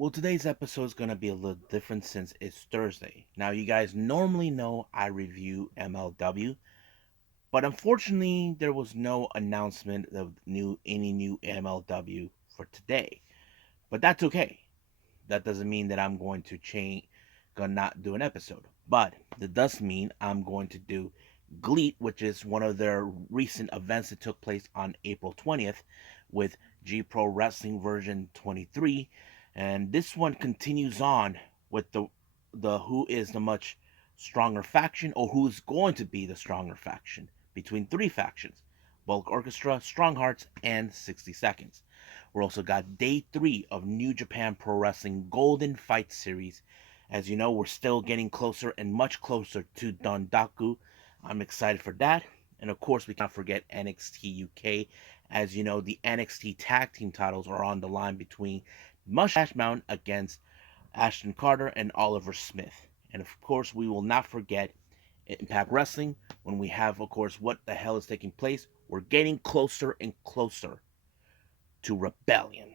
Well, today's episode is going to be a little different since it's Thursday. Now, you guys normally know I review MLW, but unfortunately, there was no announcement of any new MLW for today. But that's okay. That doesn't mean that I'm going to gonna not do an episode. But that does mean I'm going to do GLEAT, which is one of their recent events that took place on April 20th with G Pro Wrestling version 23. And this one continues on with the who is the much stronger faction, or who's going to be the stronger faction between three factions: Bulk Orchestra, Strong Hearts, and 60 Seconds. We're also got day 3 of New Japan Pro Wrestling Golden Fight Series. As you know, we're still getting closer and much closer to Dondaku. I'm excited for that. And of course, we can't forget NXT UK. As you know, the NXT tag team titles are on the line between Mustache Mountain against Ashton Carter and Oliver Smith. And of course, we will not forget Impact Wrestling when we have, of course, what the hell is taking place. We're getting closer and closer to Rebellion.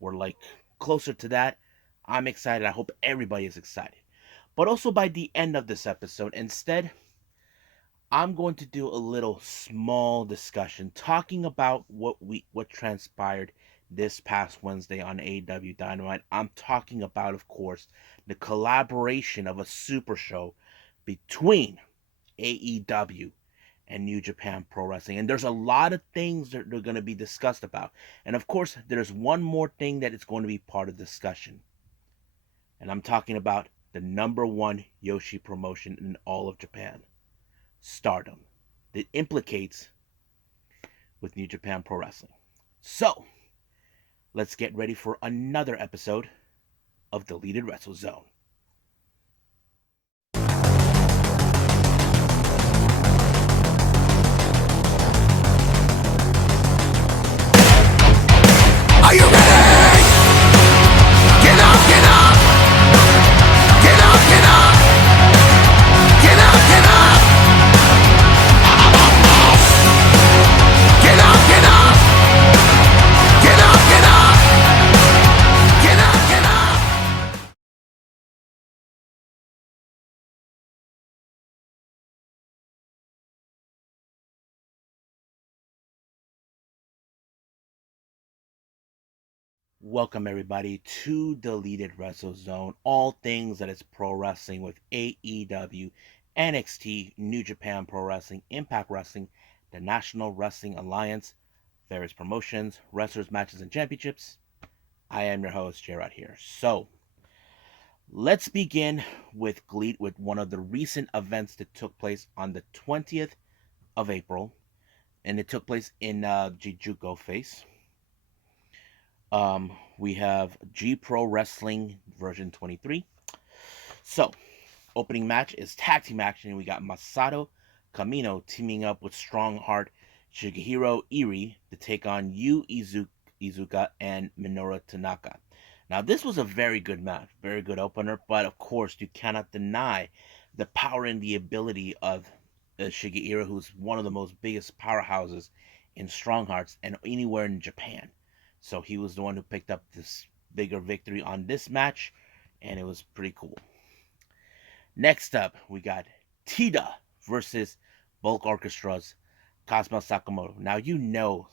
We're like closer to that. I'm excited. I hope everybody is excited. But also by the end of this episode, instead, I'm going to do a little small discussion talking about what transpired this past Wednesday on AEW Dynamite. I'm talking about, of course, the collaboration of a super show between AEW and New Japan Pro Wrestling. And there's a lot of things that are going to be discussed about. And of course, there's one more thing that is going to be part of the discussion. And I'm talking about the #1 Yoshi promotion in all of Japan, Stardom, that implicates with New Japan Pro Wrestling. So, let's get ready for another episode of Deleted Wrestle Zone. Are you ready? Get up, get up. Get up, get up. Get up, get up. Get up, get up. Get up, get up. Get up, get up. Welcome everybody to Deleted Wrestle Zone. All things that is pro wrestling with AEW, NXT, New Japan Pro Wrestling, Impact Wrestling, the National Wrestling Alliance, various promotions, wrestlers, matches, and championships. I am your host, Gerard here. So, let's begin with GLEAT, with one of the recent events that took place on the 20th of April. And it took place in Jijuko Face. We have G Pro Wrestling version 23. So, opening match is tag team action. We got Masato Kamino teaming up with Strongheart Shigehiro Iri to take on Yu Izuka and Minoru Tanaka. Now, this was a very good match, very good opener, but of course, you cannot deny the power and the ability of Shigehiro, who's one of the most biggest powerhouses in Stronghearts and anywhere in Japan. So he was the one who picked up this bigger victory on this match, and it was pretty cool. Next up, we got Tita versus Bulk Orchestra's Kazuma Sakamoto. Now, you know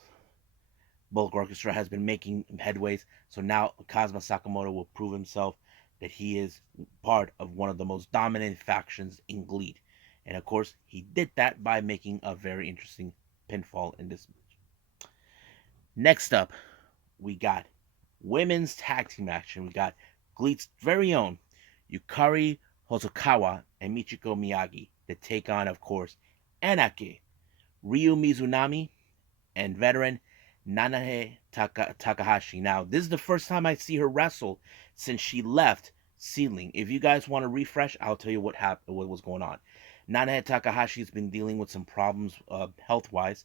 Bulk Orchestra has been making headways, so now Kazuma Sakamoto will prove himself that he is part of one of the most dominant factions in GLEAT. And of course, he did that by making a very interesting pinfall in this match. Next up, we got women's tag team action. We got GLEAT's very own Yukari Hosokawa and Michiko Miyagi to take on, of course, Anake, Ryu Mizunami, and veteran Nanae Takahashi. Now, this is the first time I see her wrestle since she left Seedling. If you guys want to refresh, I'll tell you what happened, what was going on. Nanae Takahashi has been dealing with some problems health-wise,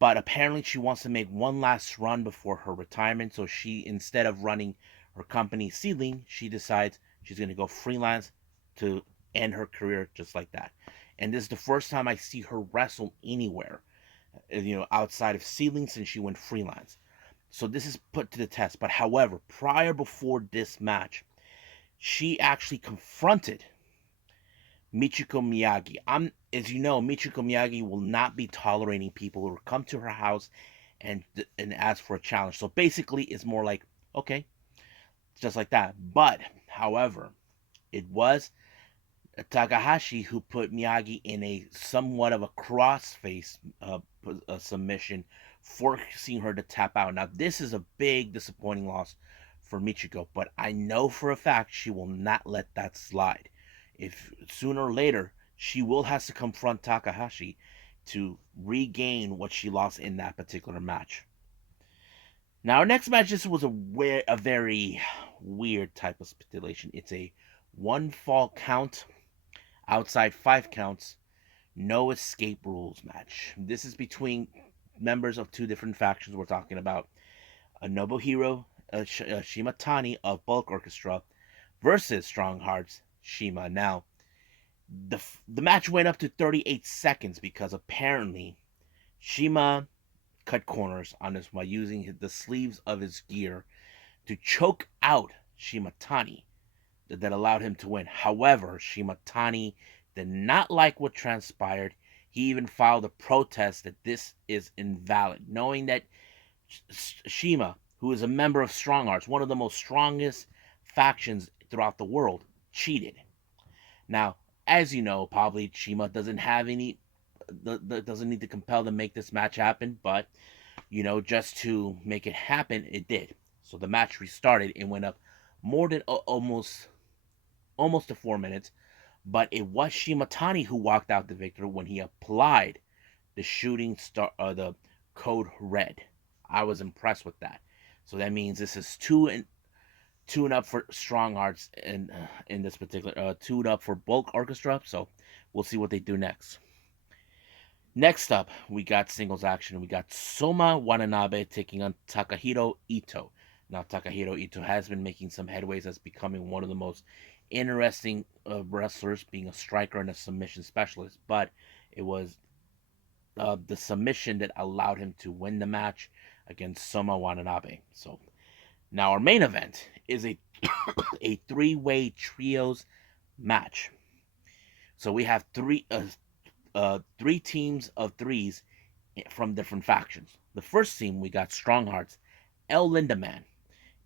but apparently she wants to make one last run before her retirement. So she, instead of running her company Seedling, she decides she's going to go freelance to end her career just like that. And this is the first time I see her wrestle anywhere, outside of Seedling since she went freelance. So this is put to the test. But however, before this match, she actually confronted Michiko Miyagi. As you know, Michiko Miyagi will not be tolerating people who come to her house and ask for a challenge. So basically, it's more like, okay, just like that. But however, it was Takahashi who put Miyagi in a somewhat of a crossface submission, forcing her to tap out. Now, this is a big disappointing loss for Michiko, but I know for a fact she will not let that slide. If sooner or later she will have to confront Takahashi to regain what she lost in that particular match. Now, our next match, this was a very weird type of stipulation. It's a one fall count outside 5 counts, no escape rules match. This is between members of two different factions. We're talking about a Nobuhiro Shimatani of Bulk Orchestra versus Strong Hearts Shima. Now, the match went up to 38 seconds because apparently Shima cut corners on this by using the sleeves of his gear to choke out Shimatani that allowed him to win. However, Shimatani did not like what transpired. He even filed a protest that this is invalid, knowing that Shima, who is a member of Strong Hearts, one of the most strongest factions throughout the world, cheated. Now, as you know, probably Shima doesn't have any, doesn't need to compel to make this match happen, but just to make it happen, it did. So the match restarted and went up more than almost to 4 minutes, but it was Shimatani who walked out the victor when he applied the shooting star, the code red. I was impressed with that. So that means this is two and up for Strong Hearts in this particular two and up for Bulk Orchestra. So we'll see what they do next. Next up, we got singles action. We got Soma Watanabe taking on Takahiro Ito. Now, Takahiro Ito has been making some headways as becoming one of the most interesting wrestlers, being a striker and a submission specialist. But it was the submission that allowed him to win the match against Soma Watanabe. So now our main event is a a three-way trios match. So we have three teams of threes from different factions. The first team, we got Strong Hearts, El Lindaman,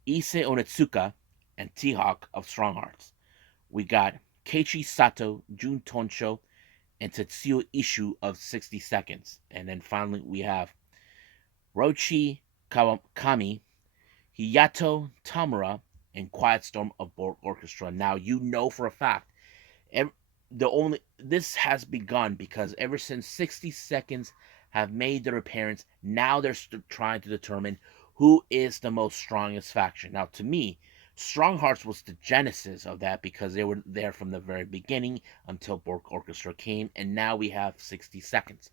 Issei Onitsuka, and T-Hawk of Strong Hearts. We got Keiichi Sato, Jun Tonsho, and Tetsuya Ishu of 60 Seconds. And then finally, we have Rochi Kawakami, Hiyato Tamura, and Quiet Storm of Borg Orchestra. Now, you know for a fact, the only this has begun because ever since 60 Seconds have made their appearance, now they're trying to determine who is the most strongest faction. Now, to me, Strong Hearts was the genesis of that because they were there from the very beginning until Borg Orchestra came, and now we have 60 Seconds.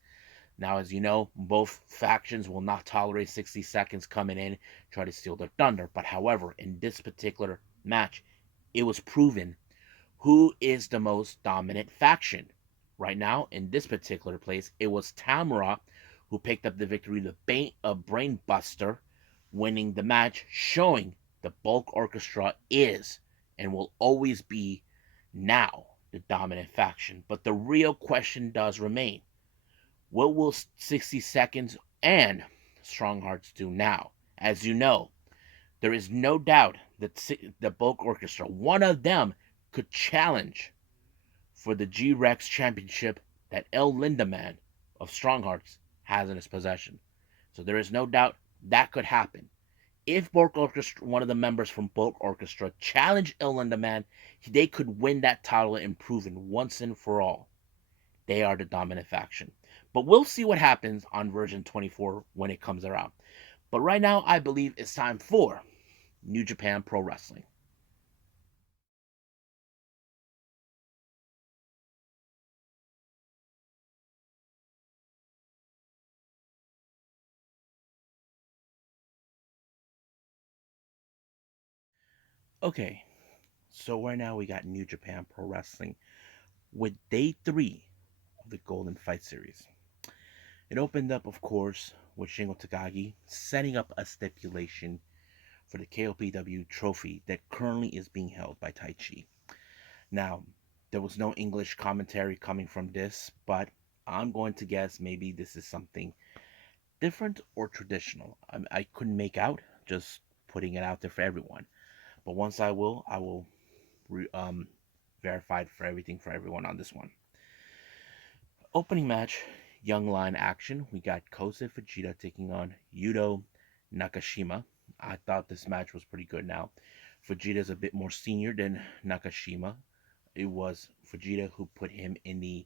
Now, as you know, both factions will not tolerate 60 Seconds coming in, try to steal their thunder. But however, in this particular match, it was proven who is the most dominant faction. Right now, in this particular place, it was Tamura who picked up the victory, the brain buster, winning the match, showing the Bulk Orchestra is and will always be now the dominant faction. But the real question does remain: what will 60 Seconds and Strong Hearts do now? As you know, there is no doubt that the Bulk Orchestra, one of them, could challenge for the G-Rex championship that El Lindaman of Strong Hearts has in his possession. So there is no doubt that could happen. If Bulk Orchestra, one of the members from Bulk Orchestra, challenge El Lindaman, they could win that title and prove it once and for all they are the dominant faction. But we'll see what happens on version 24 when it comes around. But right now, I believe it's time for New Japan Pro Wrestling. Okay, so right now we got New Japan Pro Wrestling with day 3 of the Golden Fight Series. It opened up, of course, with Shingo Takagi setting up a stipulation for the KOPW trophy that currently is being held by Taichi. Now, there was no English commentary coming from this, but I'm going to guess maybe this is something different or traditional. I couldn't make out, just putting it out there for everyone. But once I will re, verify it for everything for everyone on this one. Opening match, Young Lion action. We got Kosei Fujita taking on Yuto Nakashima. I thought this match was pretty good. Now, Fujita's a bit more senior than Nakashima. It was Fujita who put him in the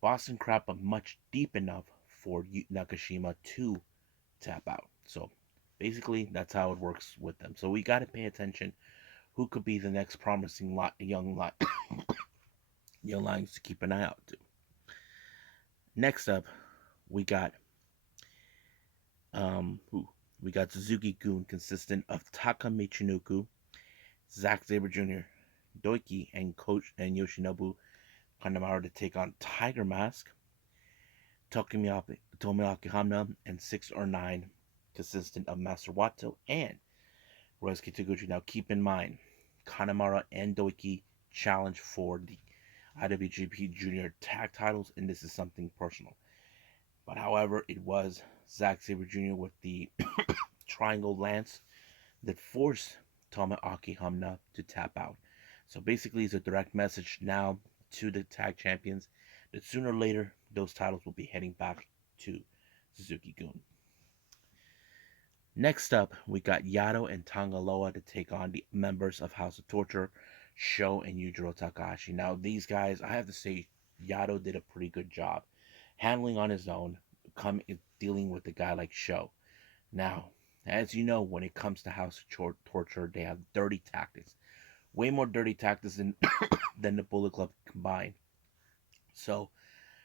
Boston Crab, but much deep enough for Nakashima to tap out. So basically, that's how it works with them. So we got to pay attention. Who could be the next promising young lions to keep an eye out to? Next up, we got who? We got Suzuki-gun, consistent of Taka Michinoku, Zack Sabre Jr., Doiki, and Coach and Yoshinobu Kanemaru to take on Tiger Mask, Tomoaki Hamna, and 6 or 9, consistent of Master Wato and Ryosuke Taguchi. Now keep in mind, Kanemaru and Doiki challenge for the IWGP Junior Tag titles, and this is something personal. But however, it was Zack Sabre Jr. with the Triangle Lance that forced Tomoaki Hamna to tap out. So basically, it's a direct message now to the tag champions that sooner or later those titles will be heading back to Suzuki-gun. Next up, we got Yado and Tangaloa to take on the members of House of Torture, Sho and Yujiro Takahashi. Now, these guys, I have to say, Yado did a pretty good job handling on his own, dealing with a guy like Sho. Now, as you know, when it comes to House of Torture, they have dirty tactics. Way more dirty tactics than, than the Bullet Club combined. So,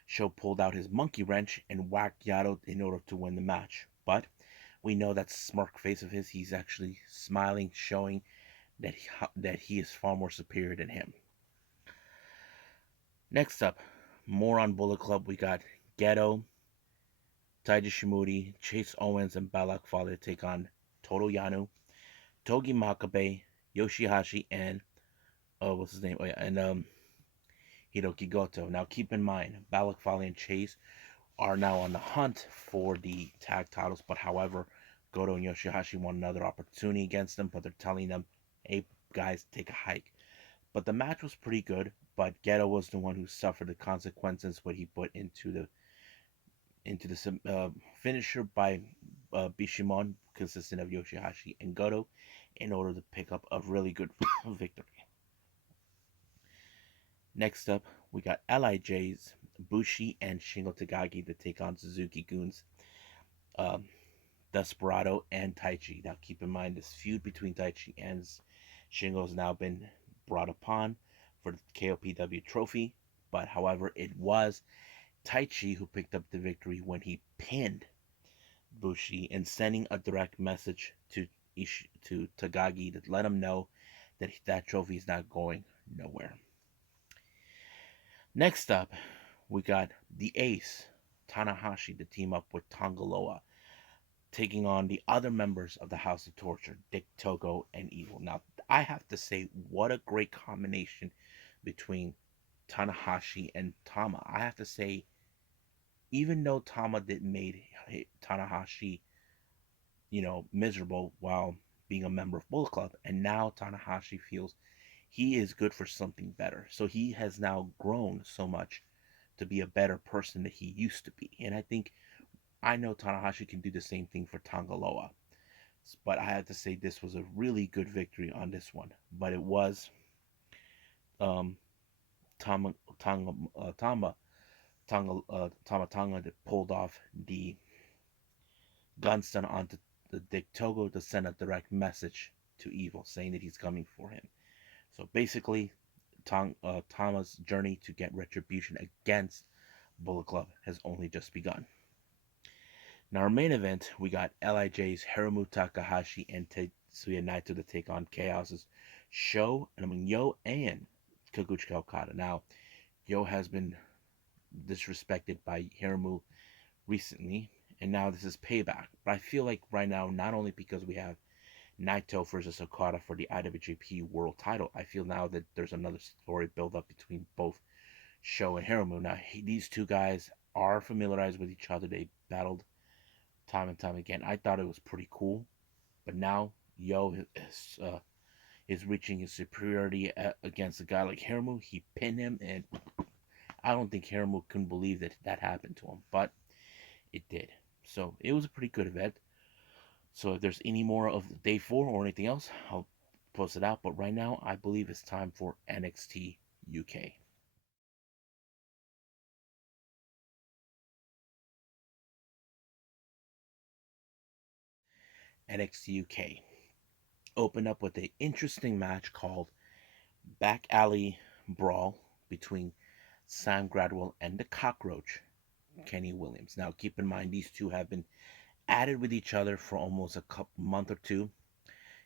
Sho pulled out his monkey wrench and whacked Yado in order to win the match. But we know that smirk face of his, he's actually smiling, showing that he is far more superior than him. Next up, more on Bullet Club, we got Geto, Taiji Shimori, Chase Owens, and Balak Fale to take on Toru Yano, Togi Makabe, Yoshihashi, and what's his name? Oh yeah, and Hiroki Goto. Now keep in mind, Balak Fale and Chase are now on the hunt for the tag titles, but however, Goto and Yoshihashi want another opportunity against them, but they're telling them, hey guys, take a hike. But the match was pretty good, but Geto was the one who suffered the consequences what he put into the finisher by Bishimon, consisting of Yoshihashi and Goto, in order to pick up a really good victory. Next up, we got LIJ's Bushi and Shingo Takagi to take on Suzuki-gun's um, Desperado and Taichi. Now, keep in mind this feud between Taichi and Shingo has now been brought upon for the KOPW trophy, but however, it was Taichi who picked up the victory when he pinned Bushi and sending a direct message to Takagi to let him know that that trophy is not going nowhere. Next up, we got the Ace Tanahashi to team up with Tangaloa, taking on the other members of the House of Torture, Dick Togo and Evil. Now, I have to say, what a great combination between Tanahashi and Tama. I have to say, even though Tama did made Tanahashi, miserable while being a member of Bullet Club, and now Tanahashi feels he is good for something better. So he has now grown so much to be a better person that he used to be. And I know Tanahashi can do the same thing for Tangaloa. But I have to say this was a really good victory on this one. But it was um, Tama Tonga that pulled off the gun stun onto the Dick Togo to send a direct message to Evil saying that he's coming for him. So basically, Tama's journey to get retribution against Bullet Club has only just begun. Now, our main event, we got LIJ's Hiromu Takahashi and Tetsuya Naito to take on Chaos's Yo and Kaguchika Okada. Now, Yo has been disrespected by Hiromu recently, and now this is payback. But I feel like right now, not only because we have Naito versus Okada for the IWGP World Title, I feel now that there's another story build up between both Sho and Hiromu. Now these two guys are familiarized with each other. They battled time and time again. I thought it was pretty cool, but now Yo is reaching his superiority against a guy like Hiromu. He pinned him, and I don't think Hiromu can believe that that happened to him, but it did. So it was a pretty good event. So if there's any more of day 4 or anything else, I'll post it out. But right now, I believe it's time for NXT UK. NXT UK opened up with an interesting match called Back Alley Brawl between Sam Gradwell and the Cockroach, Kenny Williams. Now, keep in mind, these two have been added with each other for almost a month or two.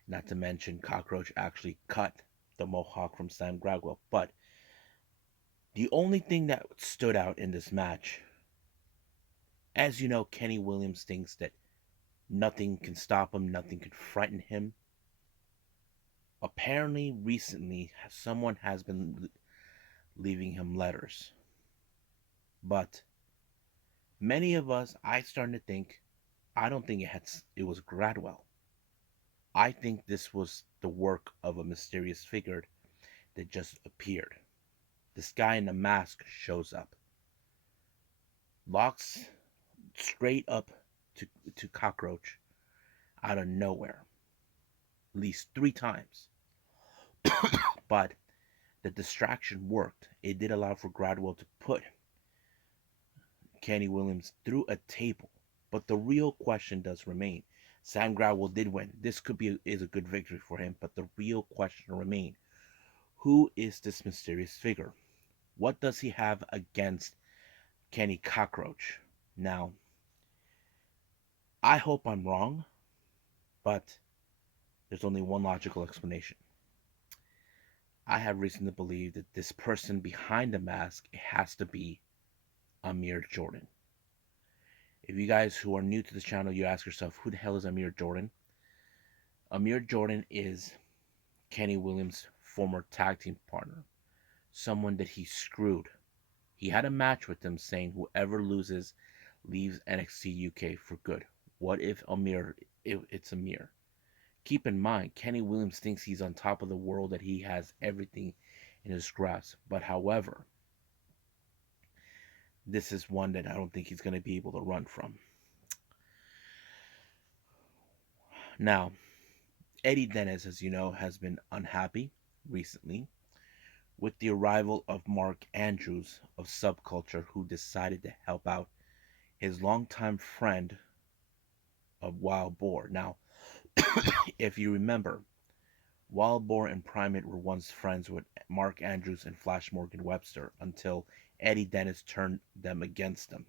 Not to mention, Cockroach actually cut the mohawk from Sam Gradwell. But the only thing that stood out in this match, as you know, Kenny Williams thinks that nothing can stop him, nothing can frighten him. Apparently, recently, someone has been leaving him letters. But many of us, I starting to think, I don't think it was Gradwell. I think this was the work of a mysterious figure that just appeared. This guy in a mask shows up, locks straight up to, to Cockroach out of nowhere, at least 3 times. But the distraction worked. It did allow for Gradwell to put Kenny Williams through a table. But the real question does remain. Sam Gradwell did win. This could be is a good victory for him, but the real question remains. Who is this mysterious figure? What does he have against Kenny Cockroach? Now, I hope I'm wrong, but there's only one logical explanation. I have reason to believe that this person behind the mask has to be Amir Jordan. If you guys who are new to this channel, you ask yourself, who the hell is Amir Jordan? Amir Jordan is Kenny Williams' former tag team partner, someone that he screwed. He had a match with them saying whoever loses leaves NXT UK for good. What if it's Amir? Keep in mind, Kenny Williams thinks he's on top of the world, that he has everything in his grasp. But however, this is one that I don't think he's going to be able to run from. Now, Eddie Dennis, as you know, has been unhappy recently with the arrival of Mark Andrews of Subculture, who decided to help out his longtime friend of Wild Boar. Now, if you remember, Wild Boar and Primate were once friends with Mark Andrews and Flash Morgan Webster until Eddie Dennis turned them against them.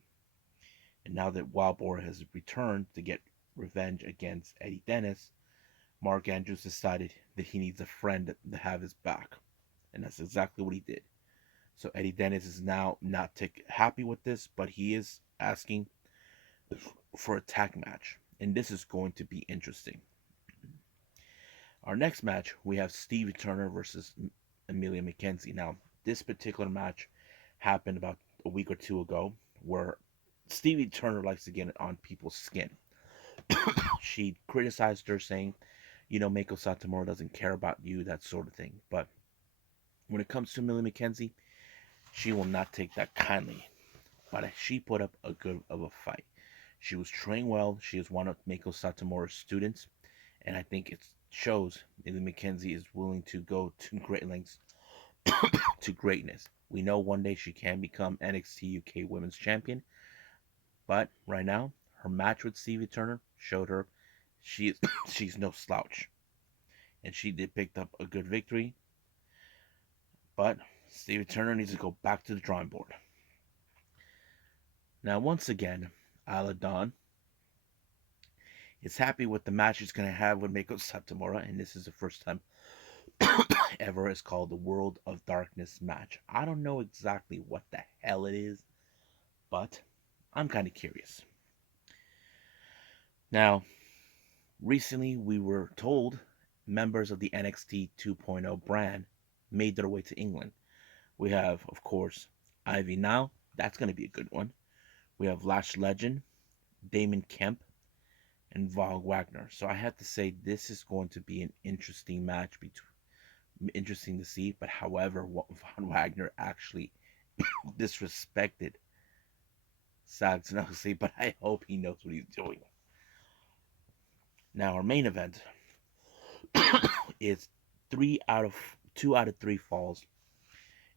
And now that Wild Boar has returned to get revenge against Eddie Dennis, Mark Andrews decided that he needs a friend to have his back. And that's exactly what he did. So Eddie Dennis is now not happy with this, but he is asking for a tag match. And this is going to be interesting. Our next match, we have Stevie Turner versus Emilia Mckenzie. Now, this particular match happened about a week or two ago, where Stevie Turner likes to get on people's skin. She criticized her, saying, Mako Satomura doesn't care about you, that sort of thing. But when it comes to Emilia Mckenzie, she will not take that kindly. But she put up a good of a fight. She was trained well. She is one of Mako Satomura's students, and I think it shows Emilia Mckenzie is willing to go to great lengths to greatness. We know one day she can become NXT UK Women's Champion, but right now, her match with Stevie Turner showed her she's no slouch, and she did pick up a good victory. But Stevie Turner needs to go back to the drawing board. Now, once again, Isla Dawn is happy with the match she's going to have with Mako Satomura, and this is the first time ever it's called the World of Darkness match. I don't know exactly what the hell it is, but I'm kind of curious. Now, recently we were told members of the NXT 2.0 brand made their way to England. We have, of course, Ivy Now. That's going to be a good one. We have Lash Legend, Damon Kemp, and Von Wagner. So I have to say this is going to be an interesting match, interesting to see. But however, Von Wagner actually disrespected Sags Nosey, but I hope he knows what he's doing. Now our main event is 2 out of 3 falls,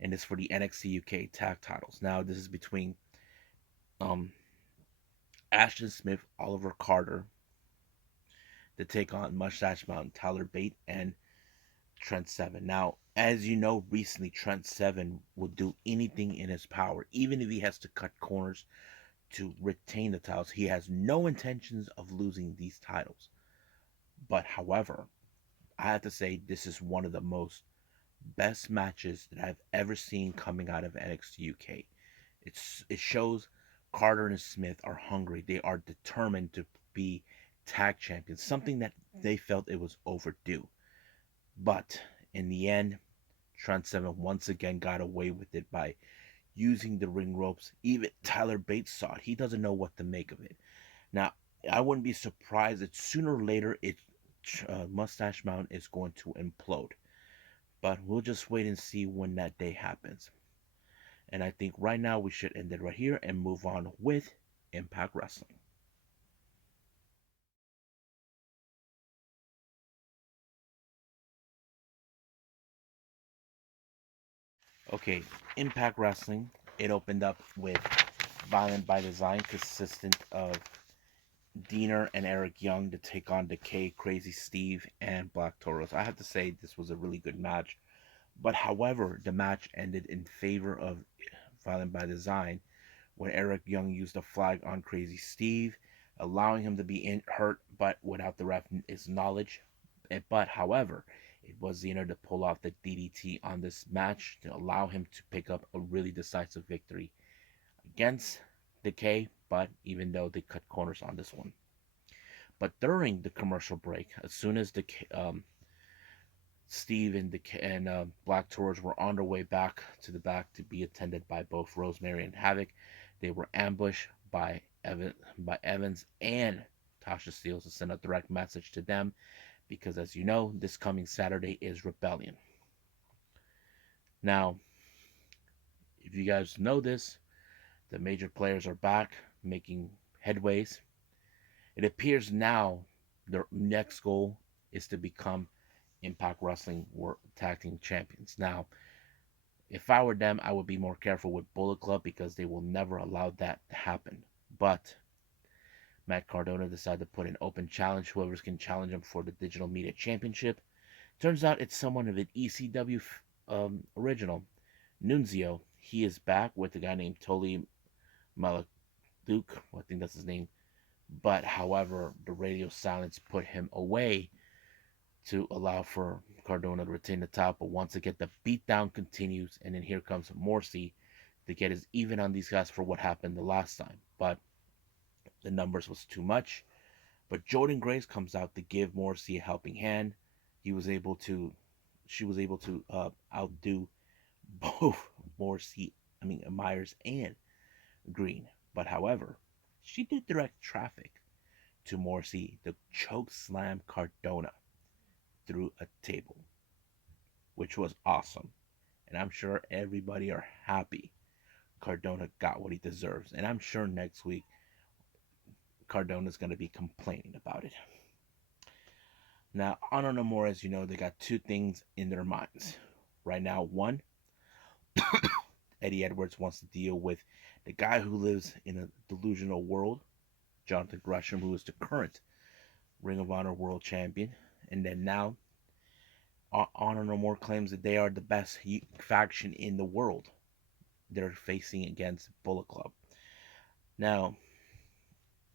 and it's for the NXT UK tag titles. Now this is between um Ashton Smith, Oliver Carter to take on Mustache Mountain, Tyler Bate, and Trent Seven. Now, as you know, recently Trent Seven will do anything in his power, even if he has to cut corners to retain the titles. He has no intentions of losing these titles. But however, I have to say this is one of the most best matches that I've ever seen coming out of NXT UK. It shows Carter and Smith are hungry. They are determined to be tag champions, something that they felt it was overdue. But in the end, Trent Seven once again got away with it by using the ring ropes. Even Tyler Bates saw it. He doesn't know what to make of it. Now, I wouldn't be surprised that sooner or later Mustache Mountain is going to implode. But we'll just wait and see when that day happens. And I think right now we should end it right here and move on with Impact Wrestling. Okay, Impact Wrestling. It opened up with Violent by Design, consistent of Diener and Eric Young to take on Decay, Crazy Steve, and Black Toros. I have to say this was a really good match. But however, the match ended in favor of Violent by Design when Eric Young used a flag on Crazy Steve, allowing him to be hurt, but without the ref's knowledge. But however, it was Zener to pull off the DDT on this match to allow him to pick up a really decisive victory against Decay. But even though they cut corners on this one, but during the commercial break, as soon as Steve and Black Taurus were on their way back to the back to be attended by both Rosemary and Havoc. They were ambushed by Evans and Tasha Steelz to send a direct message to them because, as you know, this coming Saturday is Rebellion. Now, if you guys know this, the major players are back making headways. It appears now their next goal is to become Impact Wrestling World Tag Team Champions. Now, if I were them, I would be more careful with Bullet Club because they will never allow that to happen. But Matt Cardona decided to put an open challenge. Whoever can challenge him for the Digital Media Championship. Turns out it's someone of an ECW original, Nunzio. He is back with a guy named Toli Malakduke. I think that's his name. But however, the radio silence put him away to allow for Cardona to retain the top. But once again, the beatdown continues, and then here comes Morrissey to get his even on these guys for what happened the last time. But the numbers was too much. But Jordan Grace comes out to give Morrissey a helping hand. He was able to, she was able to outdo both Morrissey, Myers and Green. But however, she did direct traffic to Morrissey to choke slam Cardona through a table, which was awesome. And I'm sure everybody are happy Cardona got what he deserves. And I'm sure next week Cardona's going to be complaining about it. Now, Honor No More, as you know, they got two things in their minds. Right now, one, Eddie Edwards wants to deal with the guy who lives in a delusional world, Jonathan Gresham, who is the current Ring of Honor World Champion. And then now, Honor No More claims that they are the best faction in the world. They're facing against Bullet Club. Now,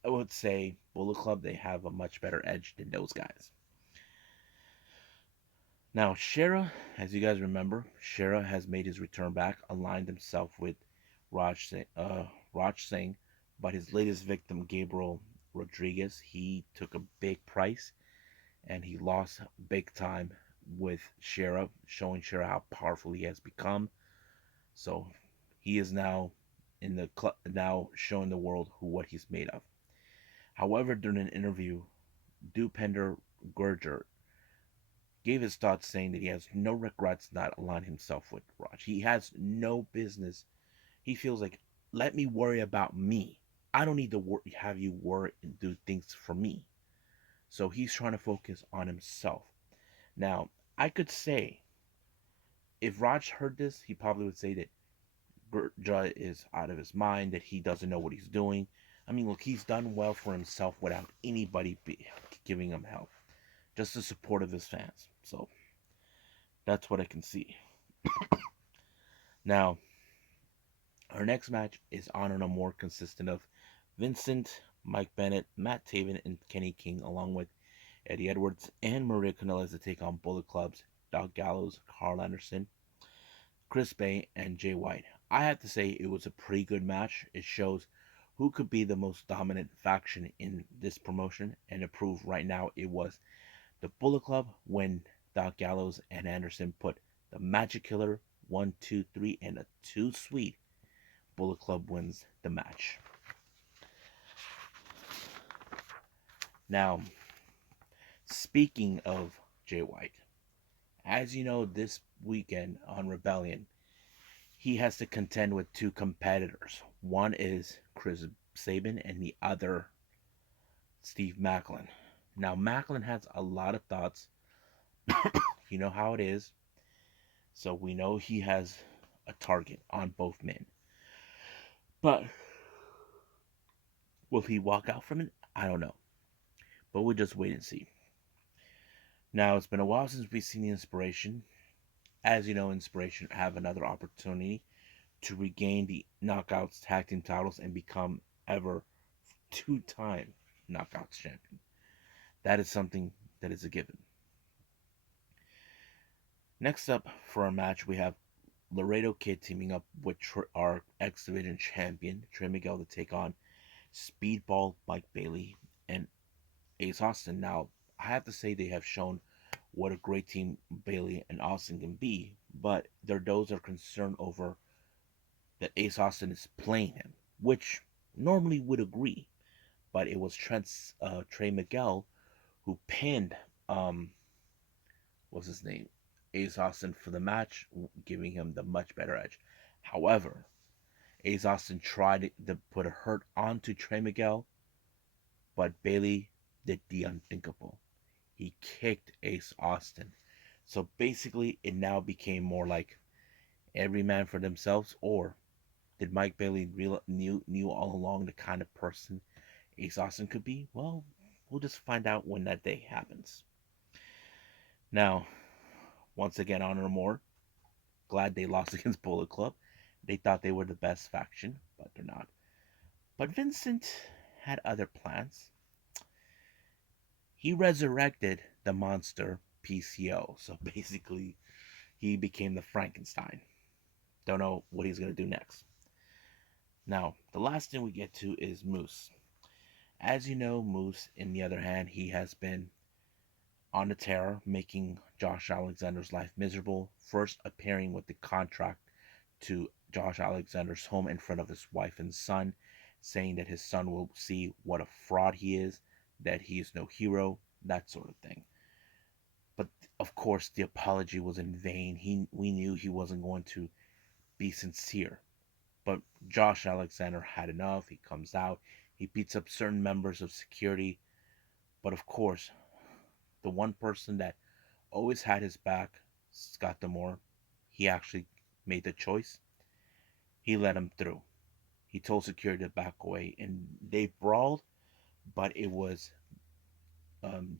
I would say Bullet Club, they have a much better edge than those guys. Now, Shera, as you guys remember, Shera has made his return back, aligned himself with Raj Singh, but his latest victim, Gabriel Rodriguez. He took a big price and he lost big time with Shera, showing Shera how powerful he has become. So he is now in the now showing the world what he's made of. However, during an interview, Dupender Gurger gave his thoughts, saying that he has no regrets not aligning himself with Raj. He has no business. He feels like, let me worry about me. I don't need to have you worry and do things for me. So he's trying to focus on himself. Now, I could say, if Raj heard this, he probably would say that Gurja is out of his mind, that he doesn't know what he's doing. I mean, look, he's done well for himself without anybody giving him help. Just the support of his fans. So, that's what I can see. Now, our next match is on a more consistent of Vincent, Mike Bennett, Matt Taven, and Kenny King, along with Eddie Edwards and Maria Kanellis to take on Bullet Club's Doc Gallows, Carl Anderson, Chris Bay, and Jay White. I have to say it was a pretty good match. It shows who could be the most dominant faction in this promotion, and to prove right now it was the Bullet Club when Doc Gallows and Anderson put the Magic Killer 1, 2, 3 and a 2 sweet. Bullet Club wins the match. Now, speaking of Jay White, as you know, this weekend on Rebellion, he has to contend with two competitors. One is Chris Sabin and the other Steve Macklin. Now, Macklin has a lot of thoughts. You know how it is. So we know he has a target on both men. But will he walk out from it? I don't know. But we'll just wait and see. Now, it's been a while since we've seen the Inspiration. As you know, Inspiration have another opportunity to regain the Knockouts Tag Team titles and become ever two-time Knockouts champion. That is something that is a given. Next up for our match, we have Laredo Kid teaming up with our X Division champion, Trey Miguel, to take on Speedball Mike Bailey and Ace Austin. Now, I have to say they have shown what a great team Bailey and Austin can be, but those are concerned over that Ace Austin is playing him, which normally would agree, but it was Trey Miguel who pinned what's his name, Ace Austin for the match, giving him the much better edge. However, Ace Austin tried to put a hurt onto Trey Miguel, but Bailey did the unthinkable. He kicked Ace Austin. So basically, it now became more like every man for themselves, or did Mike Bailey knew all along the kind of person Ace Austin could be? Well, we'll just find out when that day happens. Now, once again, Honor More, glad they lost against Bullet Club. They thought they were the best faction, but they're not. But Vincent had other plans. He resurrected the monster PCO. So basically, he became the Frankenstein. Don't know what he's going to do next. Now, the last thing we get to is Moose. As you know, Moose, in the other hand, he has been on the terror, making Josh Alexander's life miserable. First appearing with the contract to Josh Alexander's home in front of his wife and son, saying that his son will see what a fraud he is, that he is no hero, that sort of thing. But of course, the apology was in vain. We knew he wasn't going to be sincere. But Josh Alexander had enough. He comes out. He beats up certain members of security. But of course, the one person that always had his back, Scott D'Amore, he actually made the choice. He let him through. He told security to back away, and they brawled, but it was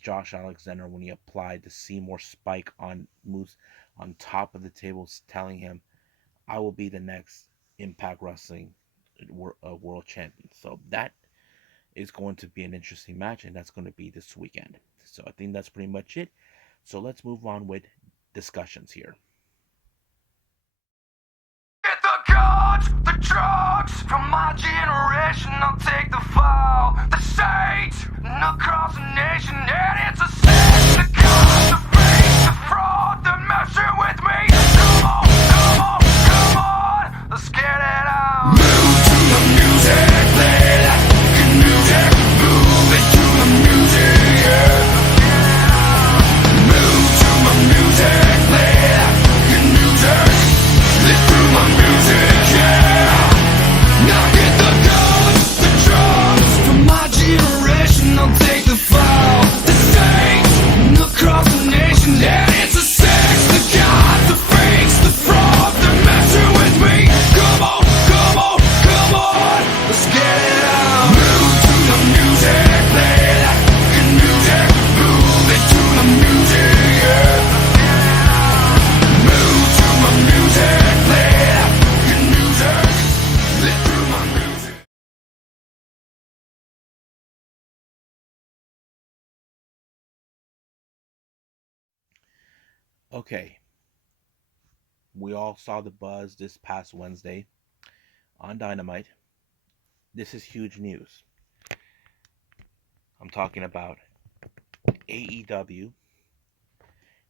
Josh Alexander when he applied the Seymour spike on Moose on top of the table, telling him, I will be the next Impact Wrestling world champion. So that is going to be an interesting match, and that's going to be this weekend. So I think that's pretty much it. So let's move on with discussions here. Get the guns, the drugs. From my generation, I'll take the fall. The state, across the nation, and it's a sin. The cost, the fake, the fraud, the messing with me. Come on, come on, come on, let's get it on. Move to the music, play that fucking music. Move it to the music, yeah. Move to my music, play that fucking music. Live through my music, yeah. Now get the guns, the drums. From my generation, I'll take the fall. The state, across the nation, and it's a sex. The gods, the fakes, the fraud, they're messing with me. Come on, come on, come on, let's get it on. Move to the music, play that fucking music. Move it to the music, yeah. Move to my music, play that fucking music. Live through my music. Okay, we all saw the buzz this past Wednesday on Dynamite. This is huge news. I'm talking about AEW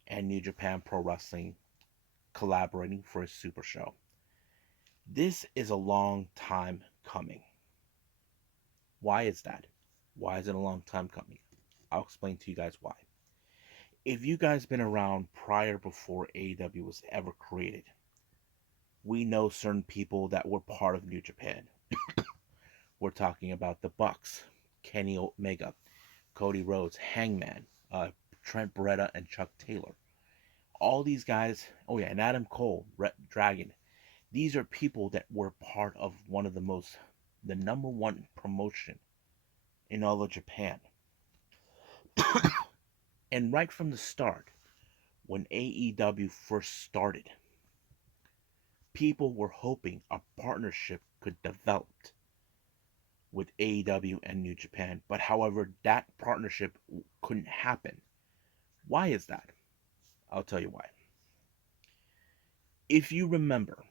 and New Japan Pro Wrestling collaborating for a super show. This is a long time coming. Why is that? Why is it a long time coming? I'll explain to you guys why. If you guys been around prior before AEW was ever created, we know certain people that were part of New Japan. We're talking about the Bucks, Kenny Omega, Cody Rhodes, Hangman, Trent Beretta, and Chuck Taylor. All these guys, oh yeah, and Adam Cole, Red Dragon. These are people that were part of one of the number one promotion in all of Japan. And right from the start, when AEW first started, people were hoping a partnership could develop with AEW and New Japan. But however, that partnership couldn't happen. Why is that? I'll tell you why. If you remember,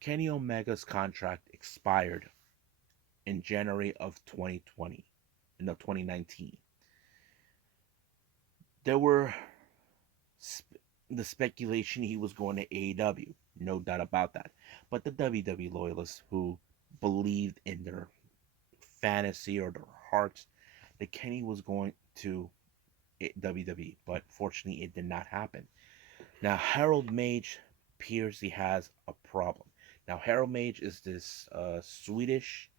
Kenny Omega's contract expired in January of 2020, no, 2019. There were the speculation he was going to AEW, no doubt about that. But the WWE loyalists who believed in their fantasy or their hearts that Kenny was going to WWE, but fortunately it did not happen. Now Harold Mage appears he has a problem. Now Harold Mage is this Swedish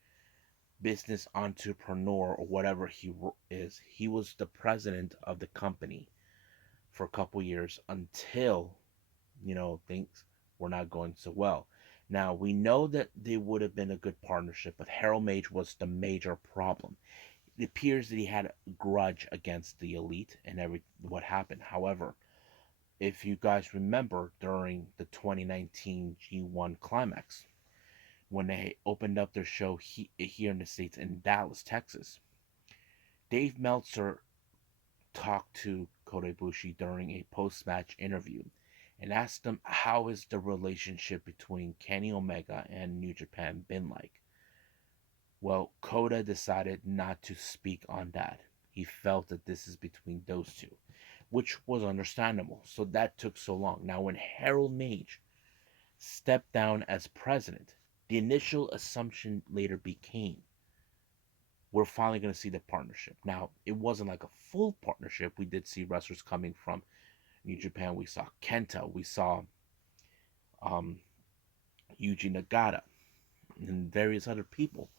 business entrepreneur or whatever he is. He was the president of the company for a couple years until things were not going so well. Now we know that they would have been a good partnership, but Harold Mage was the major problem. It appears that he had a grudge against the elite and what happened. However, if you guys remember during the 2019 G1 climax, when they opened up their show here in the States in Dallas, Texas, Dave Meltzer talked to Kota Ibushi during a post-match interview and asked him how is the relationship between Kenny Omega and New Japan been like. Well, Kota decided not to speak on that. He felt that this is between those two, which was understandable. So that took so long. Now, when Harold Mage stepped down as president, the initial assumption later became we're finally going to see the partnership. Now, it wasn't like a full partnership. We did see wrestlers coming from New Japan. We saw Kenta. We saw um, Yuji Nagata and various other people.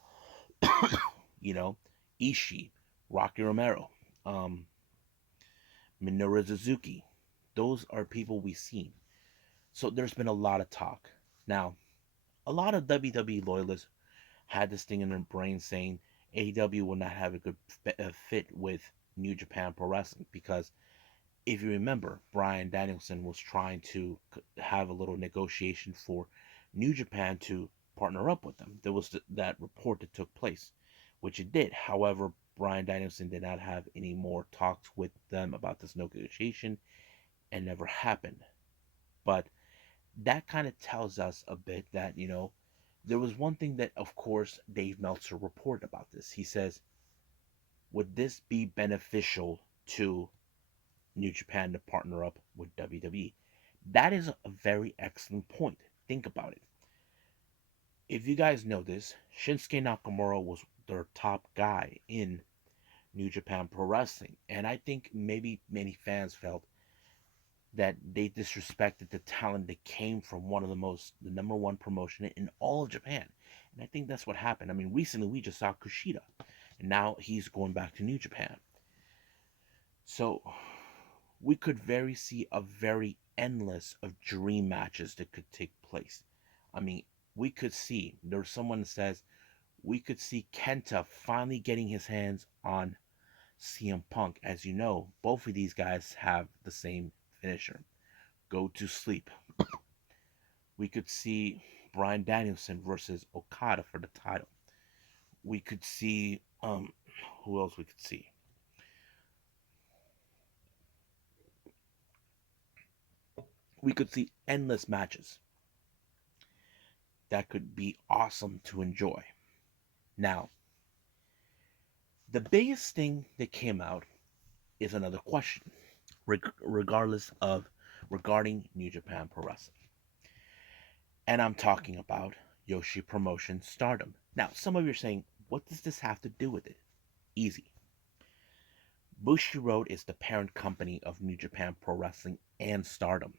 you know, Ishii, Rocky Romero, um, Minoru Suzuki. Those are people we've seen. So there's been a lot of talk. Now, a lot of WWE loyalists had this thing in their brain saying AEW will not have a good fit with New Japan Pro Wrestling because if you remember, Bryan Danielson was trying to have a little negotiation for New Japan to partner up with them. There was that report that took place, which it did. However, Bryan Danielson did not have any more talks with them about this negotiation and never happened. But that kind of tells us a bit that, there was one thing that, of course, Dave Meltzer reported about this. He says, would this be beneficial to New Japan to partner up with WWE? That is a very excellent point. Think about it. If you guys know this, Shinsuke Nakamura was their top guy in New Japan Pro Wrestling. And I think maybe many fans felt that they disrespected the talent that came from the number one promotion in all of Japan. And I think that's what happened. I mean, recently we just saw Kushida, and now he's going back to New Japan. So we could very see a very endless of dream matches that could take place. I mean, we could see, there's someone that says, we could see Kenta finally getting his hands on CM Punk. As you know, both of these guys have the same finisher, go to sleep. We could see Bryan Danielson versus Okada for the title. We could see who else we could see? We could see endless matches that could be awesome to enjoy. Now, the biggest thing that came out is another question, regardless of regarding New Japan Pro Wrestling. And I'm talking about Yoshi Promotion Stardom. Now, some of you are saying, what does this have to do with it? Easy. Bushiroad is the parent company of New Japan Pro Wrestling and Stardom.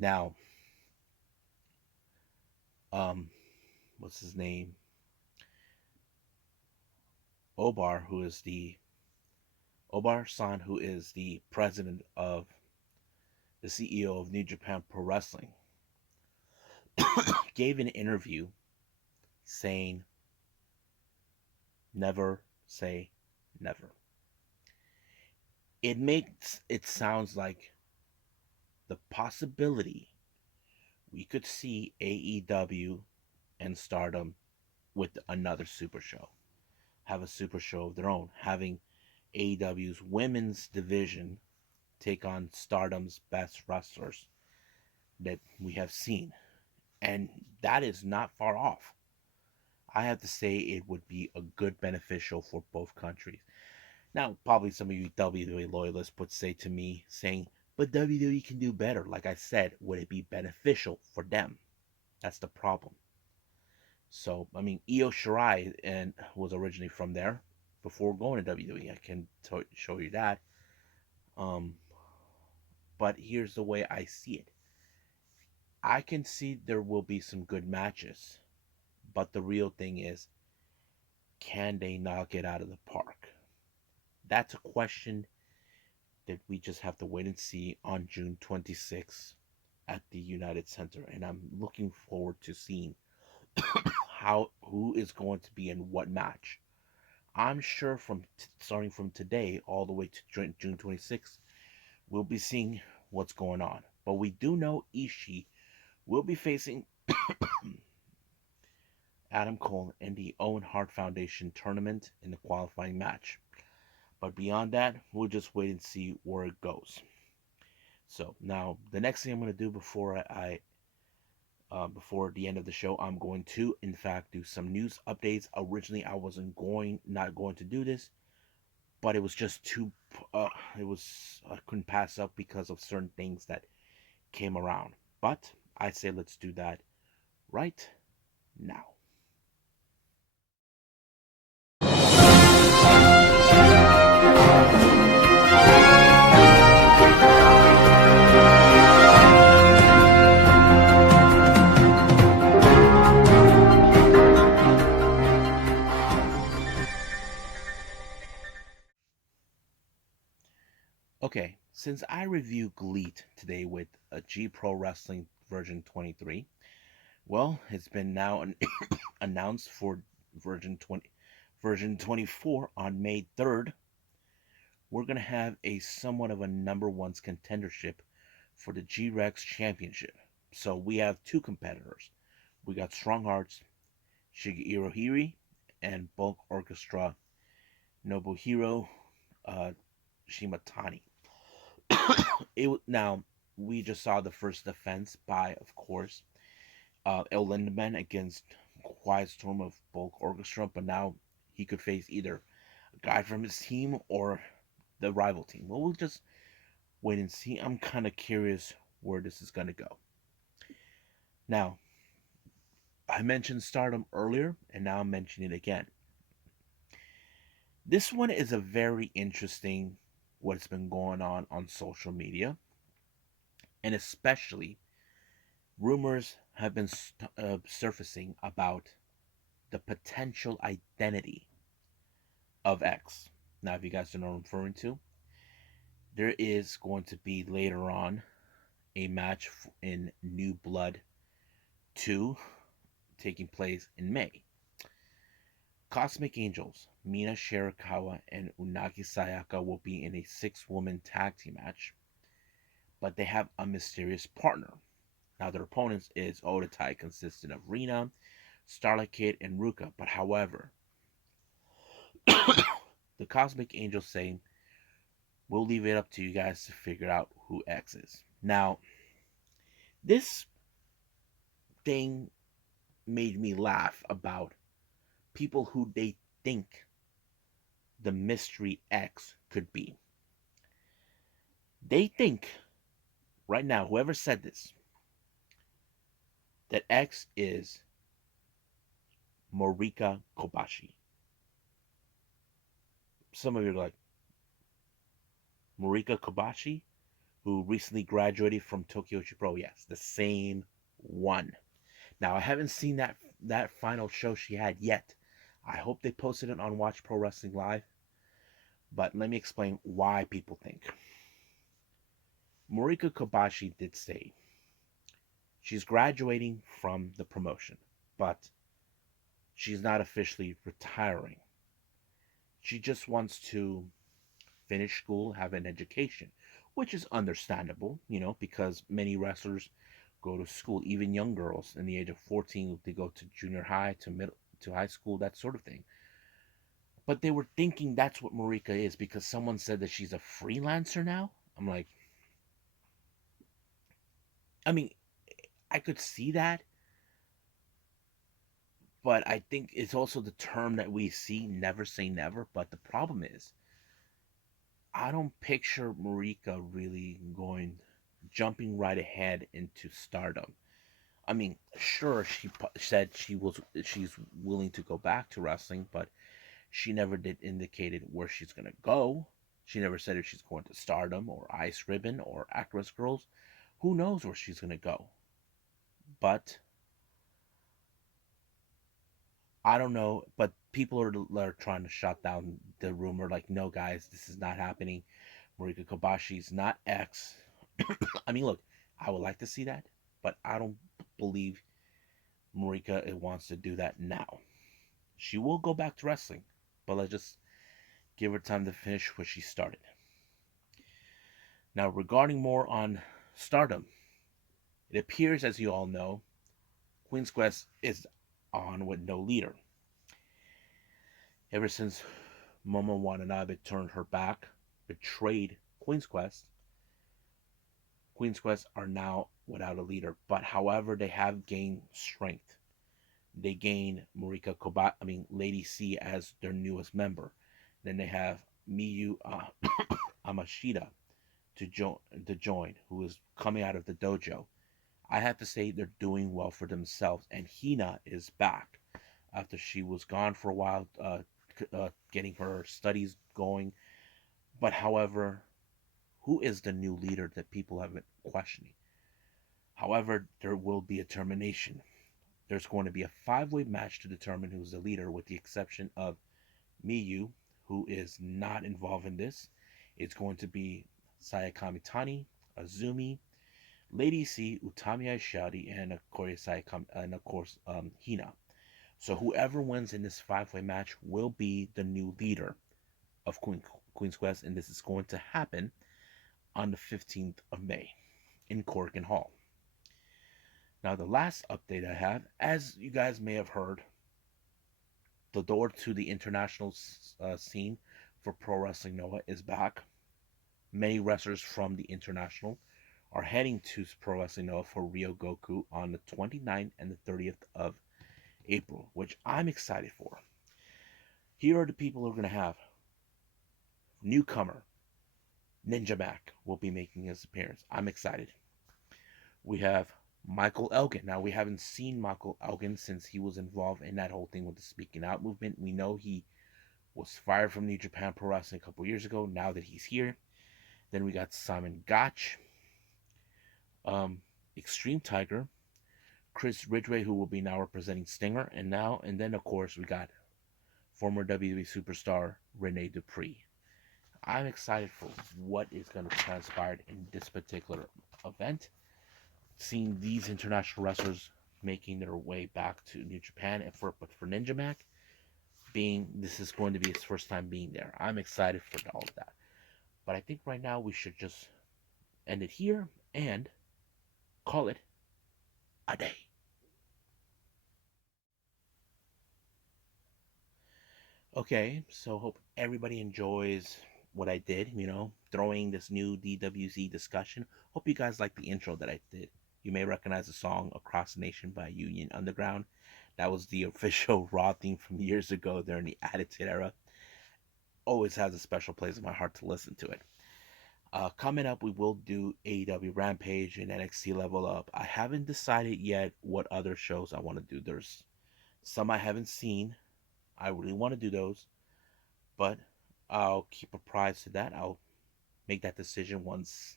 Now, what's his name? Obar-san, who is the president of the CEO of New Japan Pro Wrestling, gave an interview saying, never say never. It sounds like the possibility we could see AEW and Stardom with another super show, have a super show of their own, having AEW's women's division take on Stardom's best wrestlers that we have seen. And that is not far off. I have to say it would be a good beneficial for both countries. Now, probably some of you WWE loyalists would say to me, saying, but WWE can do better. Like I said, would it be beneficial for them? That's the problem. So, I mean, Io Shirai was originally from there before going to WWE. I can show you that. Um, but here's the way I see it. I can see there will be some good matches, but the real thing is, can they knock it out of the park? That's a question that we just have to wait and see on June 26th at the United Center. And I'm looking forward to seeing who is going to be in what match. I'm sure starting from today all the way to June 26th, we'll be seeing what's going on. But we do know Ishii will be facing Adam Cole in the Owen Hart Foundation tournament in the qualifying match. But beyond that, we'll just wait and see where it goes. So now the next thing I'm going to do before the end of the show, I'm going to in fact do some news updates. Originally, I wasn't not going to do this, but it was just too I couldn't pass up because of certain things that came around. But I say let's do that right now. Okay, since I review GLEAT today with a G Pro Wrestling version 23, well, it's been now announced for version 24 on May 3rd. We're going to have a somewhat of a number one's contendership for the G-Rex Championship. So we have two competitors. We got Strong Hearts, Shigeru Hiri, and Bulk Orchestra Nobuhiro Shimatani. Now, we just saw the first defense by, of course, El Lindemann against Quiet Storm of Bulk Orchestra, but now he could face either a guy from his team or the rival team. Well, we'll just wait and see. I'm kind of curious where this is going to go. Now, I mentioned Stardom earlier, and now I'm mentioning it again. This one is a very interesting what's been going on social media, and especially rumors have been surfacing about the potential identity of X. Now, if you guys don't know what I'm referring to, there is going to be later on a match in New Blood 2 taking place in May. Cosmic Angels, Mina Shirakawa and Unagi Sayaka will be in a 6-woman tag team match, but they have a mysterious partner. Now, their opponents is Odatai, consisting of Rina, Starlight Kid, and Ruka. But however, the Cosmic Angels say, we'll leave it up to you guys to figure out who X is. Now, this thing made me laugh about people who they think the mystery X could be. They think, right now, whoever said this, that X is Morika Kobashi. Some of you are like, Morika Kobashi, who recently graduated from Tokyo Pro. Yes, the same one. Now, I haven't seen that final show she had yet. I hope they posted it on Watch Pro Wrestling Live. But let me explain why people think. Morika Kobashi did say she's graduating from the promotion, but she's not officially retiring. She just wants to finish school, have an education, which is understandable, because many wrestlers go to school, even young girls in the age of 14, they go to junior high, to middle, to high school, that sort of thing. But they were thinking that's what Marika is because someone said that she's a freelancer now. I'm like, I mean, I could see that, but I think it's also the term that we see, never say never. But the problem is, I don't picture Marika really jumping right ahead into Stardom. I mean, sure, she said she's willing to go back to wrestling, but she never did indicated where she's gonna go. She never said if she's going to Stardom or Ice Ribbon or Actress Girls. Who knows where she's gonna go? But I don't know. But people are trying to shut down the rumor. Like, no, guys, this is not happening. Marika Kobashi's not X. I mean, look, I would like to see that, but I don't believe Marika wants to do that now. She will go back to wrestling, but let's just give her time to finish what she started. Now, regarding more on Stardom, it appears, as you all know, Queen's Quest is on with no leader. Ever since Momo Watanabe turned her back, betrayed Queen's Quest are now without a leader. But however, they have gained strength. They gain Lady C as their newest member. Then they have Miyu Amashita to join, who is coming out of the dojo. I have to say they're doing well for themselves, and Hina is back after she was gone for a while, getting her studies going. But however, who is the new leader that people have been questioning? However, there will be a termination. There's going to be a 5-way match to determine who's the leader, with the exception of Miyu, who is not involved in this. It's going to be Sayakami Tani, Azumi, Lady C, Utami Aishari, and of course Hina. So whoever wins in this 5-way match will be the new leader of Queen's Quest, and this is going to happen on the 15th of May in Corrigan Hall. Now, the last update I have, as you guys may have heard, the door to the international scene for Pro Wrestling Noah is back. Many wrestlers from the international are heading to Pro Wrestling Noah for Rio Goku on the 29th and the 30th of April, which I'm excited for. Here are the people we're going to have. Newcomer, Ninja Mac will be making his appearance. I'm excited. We have Michael Elgin. Now, we haven't seen Michael Elgin since he was involved in that whole thing with the Speaking Out movement. We know he was fired from New Japan Pro Wrestling a couple years ago. Now that he's here, then we got Simon Gotch, um, Extreme Tiger, Chris Ridgway, who will be now representing Stinger, and then of course we got former WWE superstar Rene Dupree. I'm excited for what is going to transpire in this particular event. Seeing these international wrestlers making their way back to New Japan, and for Ninja Mac, being this is going to be his first time being there. I'm excited for all of that. But I think right now we should just end it here and call it a day. Okay, so hope everybody enjoys what I did, throwing this new DWZ discussion. Hope you guys like the intro that I did. You may recognize the song Across the Nation by Union Underground. That was the official Raw theme from years ago during the Attitude Era. Always has a special place in my heart to listen to it. Coming up, we will do AEW Rampage and NXT Level Up. I haven't decided yet what other shows I want to do. There's some I haven't seen. I really want to do those, but I'll keep apprised to that. I'll make that decision once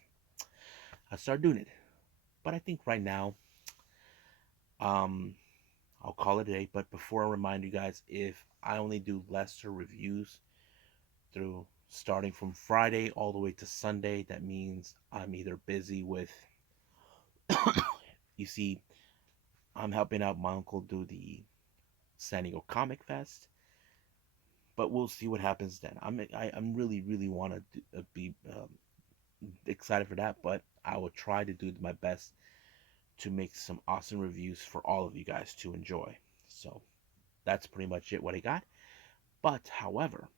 I start doing it. But I think right now, um, I'll call it a day. But before I remind you guys, if I only do lesser reviews through starting from Friday all the way to Sunday, that means I'm either busy with, you see, I'm helping out my uncle do the San Diego Comic Fest. But we'll see what happens then. I'm really want to be excited for that, but I will try to do my best to make some awesome reviews for all of you guys to enjoy. So that's pretty much it what I got. But however,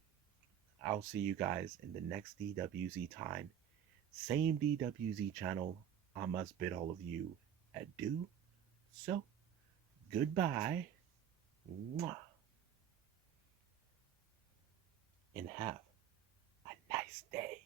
I'll see you guys in the next DWZ time. Same DWZ channel. I must bid all of you adieu. So goodbye. Mwah. And have a nice day.